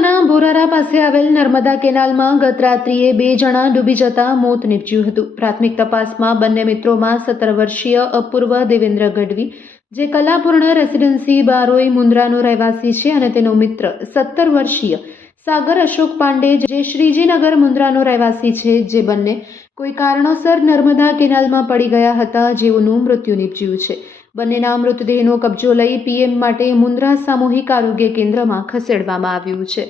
તાલુકાના બોરારા પાસે આવેલ નર્મદા કેનાલમાં ગત રાત્રિએ 2 જણા ડૂબી જતા મોત નીપજ્યું હતું। પ્રાથમિક તપાસમાં બંને મિત્રોમાં 17 વર્ષીય અપૂર્વ દેવેન્દ્ર ગઢવી, જે કલાપૂર્ણ રેસિડેન્સી બારોઈ મુન્દ્રાનો રહેવાસી છે, અને તેનો મિત્ર 17 વર્ષીય સાગર અશોક પાંડે, જે શ્રીજીનગર મુન્દ્રાનો રહેવાસી છે, જે બંને કોઈ કારણોસર નર્મદા કેનાલમાં પડી ગયા હતા, જેઓનું મૃત્યુ નીપજ્યું છે। બંનેના મૃતદેહનો કબજો લઈ પીએમ માટે મુન્દ્રા સામૂહિક આરોગ્ય કેન્દ્રમાં ખસેડવામાં આવ્યું છે।